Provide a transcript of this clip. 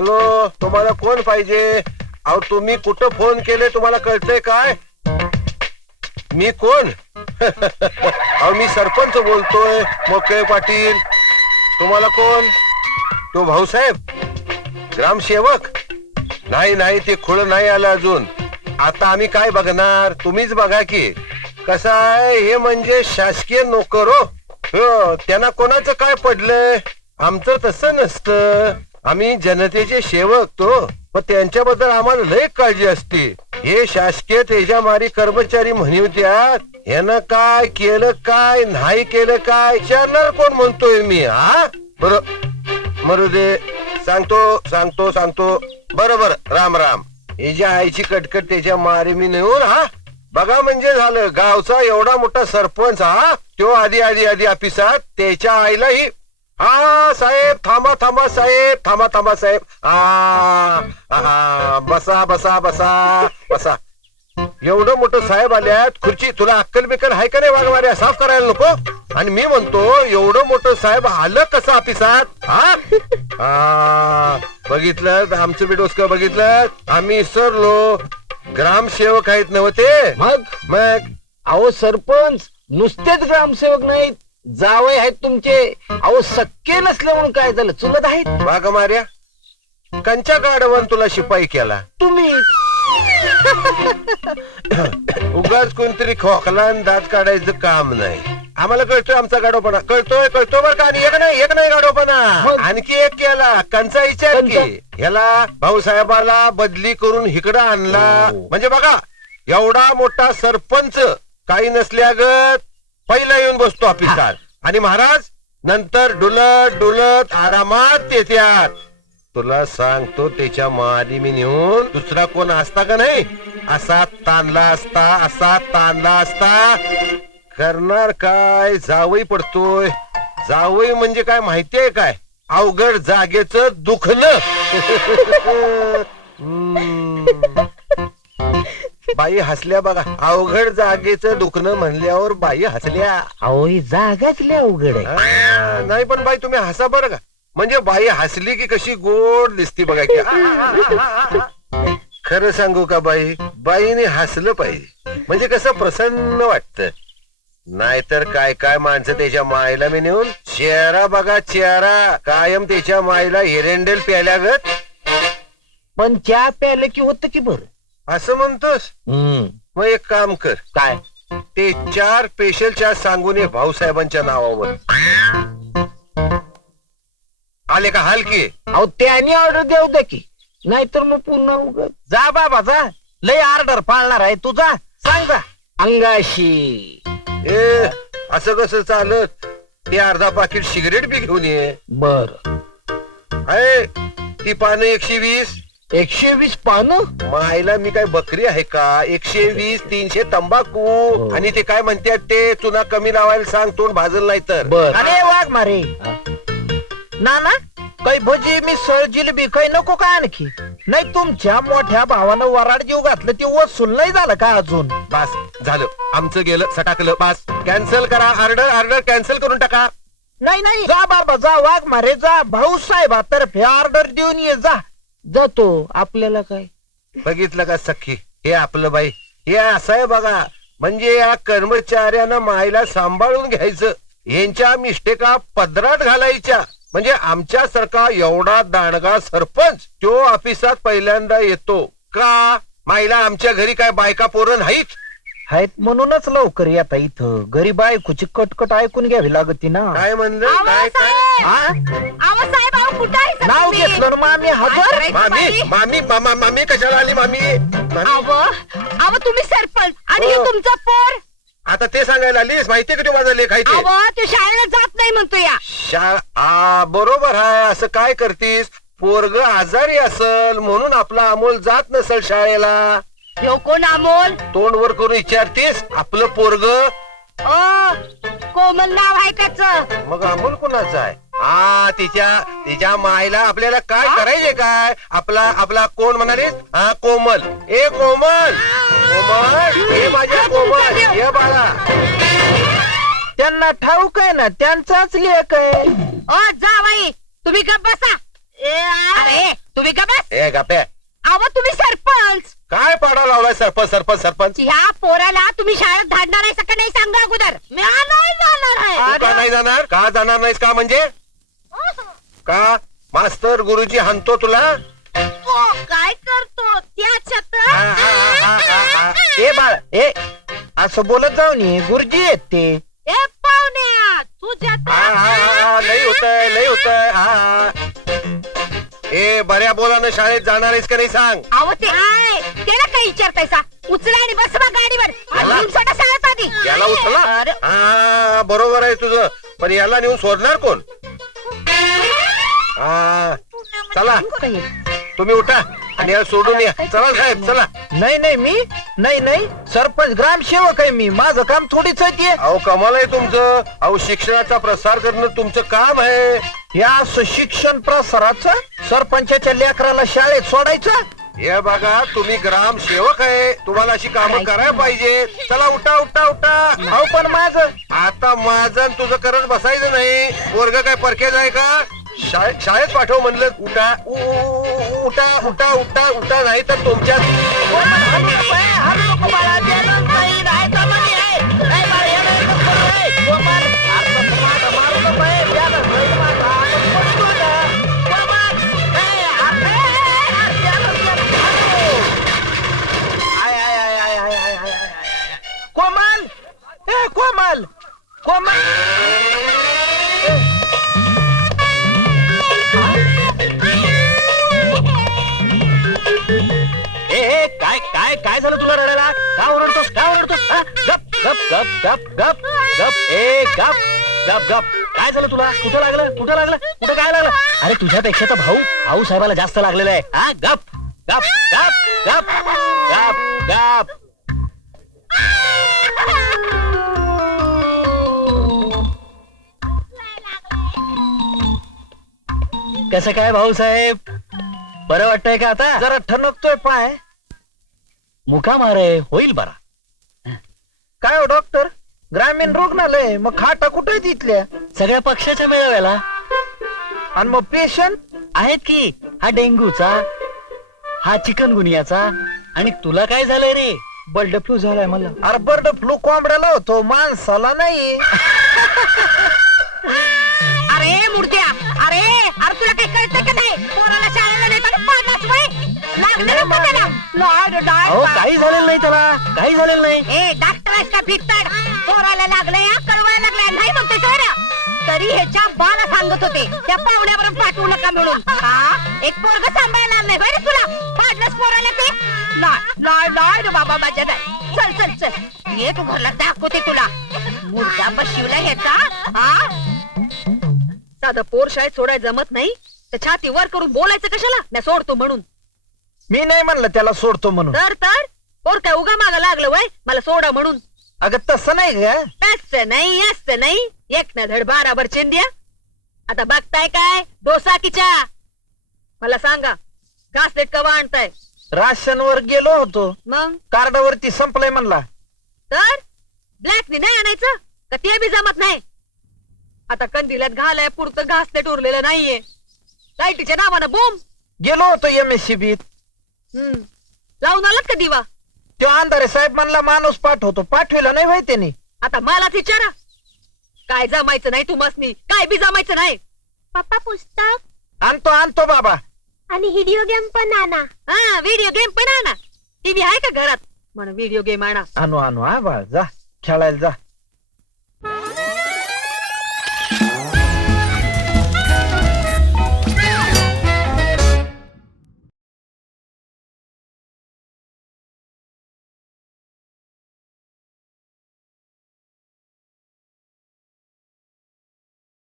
Hello, तुम्हाला कोण पाहिजे? अहो तुम्ही कुठं फोन केले तुम्हाला कळतंय काय? मी कोण? अहो मी सरपंच बोलतोय, मोके पाटील. तुम्हाला कोण? तो भाऊसाहेब ग्रामसेवक? नाही नाही, ते खुळ नाही आलं अजून. आता आम्ही काय बघणार, तुम्हीच बघा की. कसं आहे हे, म्हणजे शासकीय नोकर हो. त्यांना कोणाचं काय पडलंय? आमचं तसं नसतं. आम्ही जनतेचे सेवक तो, पण त्यांच्याबद्दल आम्हाला लय काळजी असते. हे शासकीय तेजामारी कर्मचारी म्हणत्यात, ह्यानं काय केलं काय नाही केलं काय विचारणार कोण म्हणतोय मी? हा बरं मरू दे, सांगतो. बरोबर, राम राम. हिच्या आईची कटकट त्याच्या मारी मी नेऊन हा बघा म्हणजे झालं. गावचा एवढा मोठा सरपंच हा, तो आधी ऑफिसात त्याच्या आईलाही. हा साहेब थांबा साहेब, थांबा साहेब. बसा. एवढं मोठं साहेब आल्यात, खुर्ची तुला अक्कल बिक्कल हाय का नाही? वाघमाऱ्या साफ करायला नको. आणि मी म्हणतो एवढं मोठं साहेब आलं कसं ऑफिसात? बघितलं आमचं बी डोसकं बघितलं. आम्ही सरलो ग्रामसेवक आहेत नव्हते. मग अहो सरपंच नुसतेच ग्रामसेवक नाहीत, जावई आहेत तुमचे. अहो सक्के नसले म्हणून काय झालं, चुलत आहेत. वाघमाऱ्या कंच्या गाडवान तुला शिपाई केला? तुम्ही उगाच कोणतरी खोकला दात काढायचं काम नाही. आम्हाला कळतोय आमचा गाडोपणा, कळतोय बरं का. आणि एक नाही गाडोपणा, आणखी एक केला. कंचा विचार की, ह्याला भाऊसाहेबाला बदली करून इकडं आणला. म्हणजे बघा एवढा मोठा सरपंच काही नसल्यागत पहिला येऊन बसतो ऑफिसात, आणि महाराज नंतर डुलत आरामात येत्यात. तुला सांगतो त्याच्या मारी मी नेऊन दुसरा कोण असता का नाही असा ताणला असता. करणार काय, जावई पडतोय. जावई म्हणजे काय माहितीये काय? अवघड जागेचं दुखणं. बाई हसल्या बघा. अवघड जागेचं दुखणं म्हणल्यावर बाई हसल्या. अहो ही जागाच लय अवघड आहे. नाही पण बाई तुम्ही हसा बरं का. म्हणजे बाई हसली की कशी गोड दिसती बघा की. खरं सांगू का बाई, बाईने हसलं पाहिजे म्हणजे कसं प्रसन्न वाटत. नाहीतर काय माणसं त्याच्या मायला मी नेऊन चेहरा बघा, चेहरा कायम त्याच्या मायला एरेंडेल प्याल्यागत. पण चहा प्यायलं की होतं की बरं. असं म्हणतोस? मग एक काम कर, काय ते 4 स्पेशल चहा सांगून ये भाऊसाहेबांच्या नावावर. आले का हलकी? अहो त्याने ऑर्डर देऊ दे की, नाहीतर मग पुन्हा उगत. जा बाबा जा, लय ऑर्डर पाळणार आहे तुझा. सांग जा अंगाशी. असं कसं चालत? ते अर्धा पाकिट सिगरेट बी घेऊन ये. बर आहे ती पानं 120. 120 पानं? मायला मी काय बकरी आहे का? 120, 300 तंबाखू. आणि ते काय म्हणतात ते चुना कमी लावायला सांग, तोंड भाजल नाही तर. अरे वाघ मारे ना काही भजी मिसळ जिलेबी काही नको का आणखी? नाही तुमच्या मोठ्या भावानं वराड जीव घातलं ते वसूल नाही झालं का अजून? बस झालं, आमचं गेलं सटाकलं. बस कॅन्सल करा, ऑर्डर कॅन्सल करून टाका. नाही जा बाबा जा, वाघ मारे जा, भाऊसाहेबातर्फे ऑर्डर देऊन ये. जातो आपल्याला काय. बघितलं का सखी, हे आपलं बाई हे असं आहे बघा. म्हणजे या कर्मचाऱ्यांना मायला सांभाळून घ्यायचं, यांच्या मिस्टेका पदरात घालायच्या. म्हणजे आमच्यासारखा एवढा दांडगा सरपंच तो ऑफिसात पहिल्यांदा येतो का? मायला आमच्या घरी काय बायका पोरं नाहीत म्हणूनच लवकर येता इथं. घरी बायकोची कटकट ऐकून घ्यावी लागती ना. काय म्हणलं? नाव घेतलं ना मामी. हजर मामी कशाला आली? मामी तुम्ही सरपंच आणि हे तुमचं पोर. आता ते सांगायला आलीस? माहितीये का तू माझा लेख आहे ते? ते शाळेला जात नाही म्हणतो या. बरोबर आहे. असं काय करतीस? पोरग आजारी असल म्हणून आपला अमोल जात नसल शाळेला. ह्यो कोण अमोल? तोंड वर करून विचारतीस आपलं पोरग? कोमल नाव आहे त्याच. मग अमोल कोणाचं आहे? तिच्या मायला आपल्याला काय करायचे काय? आपला कोण म्हणालीस? कोमल. कोमल हे माझ्या कोमल हे बाळा. त्यांना ठाऊक आहे ना, त्यांचाच लेख आहे. जावाई तुम्ही गप्प बसा. अरे तुम्ही का बस ए गप्या अहो तुम्ही सरपंच काय पाडा लावलाय सरपंच सरपंच सरपंच ह्या पोराला तुम्ही शाळेत धाडणार आहे का नाही सांगा अगोदर मी नाही जाणार आहे तू का नाही जाणार का जाणार नाहीस का म्हणजे का मास्तर गुरुजी हाणतो तुला काय करतो त्याच्यात ए बाळ ए असं बोलत जाऊ नये गुरुजी आहेत ते ए पाहुण्या तुझ्यात लई होतय ए बऱ्या बोलानं शाळेत जाणार आहेस का नाही सांग अहो ते आहे त्याला काय विचारतायसा उचला आणि बस गाडीवर याला? घेऊन सोडा शाळेत आधी याला उचला अरे, हा बरोबर आहे तुझं पण याला नेऊन सोडणार कोण हा चला तुम्ही उठा आणि याला सोडून या चला साहेब चला नाही नाही मी नाही सरपंच ग्रामसेवक आहे मी माझं काम थोडीच आहे ते अहो कमाल आहे तुमचं अहो शिक्षणाचा प्रसार करणं तुमचं काम आहे या असं शिक्षण प्रसाराचं सरपंचाच्या लेकराला शाळेत सोडायचं हे बघा तुम्ही ग्रामसेवक आहे तुम्हाला अशी कामं करायला पाहिजे चला उठा उठा उठा अहो पण माझं आता माझं आणि तुझं करत बसायचं नाही वर्ग काय परकेज आहे का शाळेत पाठव म्हणलं उठा उठा उठा उठा उठा नाही तर तुमच्या कोमल ए कोमल कोमल ए काय काय काय झालं तुला रडायला का ओरडतोस हा? गप गप गप गप गप गप ए गप गप गप काय झालं तुला कुठं काय लागलं अरे तुझ्यापेक्षा तर भाऊ साहेबाला जास्त लागलेलं आहे हा गप गप गप गप गप गप कसं काय भाऊसाहेब बरं वाटतंय का आता जरा ठणकतोय पाय मुका मारे होईल बरा काय हो डॉक्टर ग्रामीण रुग्णालय मग खाटा कुठे तिथल्या सगळ्या पक्षाच्या मेळाव्याला आणि मग पेशंट आहेत की हा डेंग्यूचा हा चिकनगुनियाचा आणि तुला काय झालंय रे बर्ड फ्लू झालाय मला अरे बर्ड फ्लू कोंबड्याला होतो माणसाला नाही अरे मुर्द्या अरे तुला काही कळतं का नाही पोराला शाळेला नेताना पाडलाच वय लागलं ना त्याला अहो काही झालेलं नाही त्याला काही झालेलं नाही ए डॉक्टर आहेस का भिकताड पोराला लागलंय कळवायला लागलंय नाही म्हणते सर तरी ह्याच्या बाला सांगत होते त्या पाहुण्यावर पाठवू नका म्हणून हा एक पोरग सांभाळणार नाही बरं तुला पाडलंच पोराला ते नाही रे बाबा माझ्या नाही चल चल चल ये तू घरला दाखवते तुला मुर्दा बशिवला ह्याचा हा साधं पोर शाळेत सोडाय जमत नाही तर छाती वर करून बोलायचं कशाला नाही सोडतो म्हणून मी नाही म्हणलं त्याला सोडतो म्हणून तर पोर काय उगा मागा लागलं वय मला सोडा म्हणून अगं तसं नाही ग असं नाही एक ना धड बाराभर चिंद्या आता बघताय काय डोसा किचा मला सांगा घासलेट कवा आणताय राशन वर गेलो होतो मग कार्डावरती संपलाय म्हणला तर ब्लॅक नाही आणायचं का ते बी जमत नाही आता कंदिलात घालाय पुरतं घासलेट उरलेलं नाहीये लाईटीच्या नावानं बोंब गेलो होतो MSCB लावून आलात का दिवा तो अंधारे साहेब म्हणला माणूस पाठवतो पाठविला नाही होय त्याने आता मलाच विचारा काय जमायचं नाही तुम्हासनी काय बी जमायचं नाही पप्पा पुस्तक आणतो बाबा आणि व्हिडिओ गेम पण आणा हा व्हिडिओ गेम पण आणा टीव्ही आहे का घरात म्हणून व्हिडिओ गेम आणा आणू हा बाळ जा खेळायला जा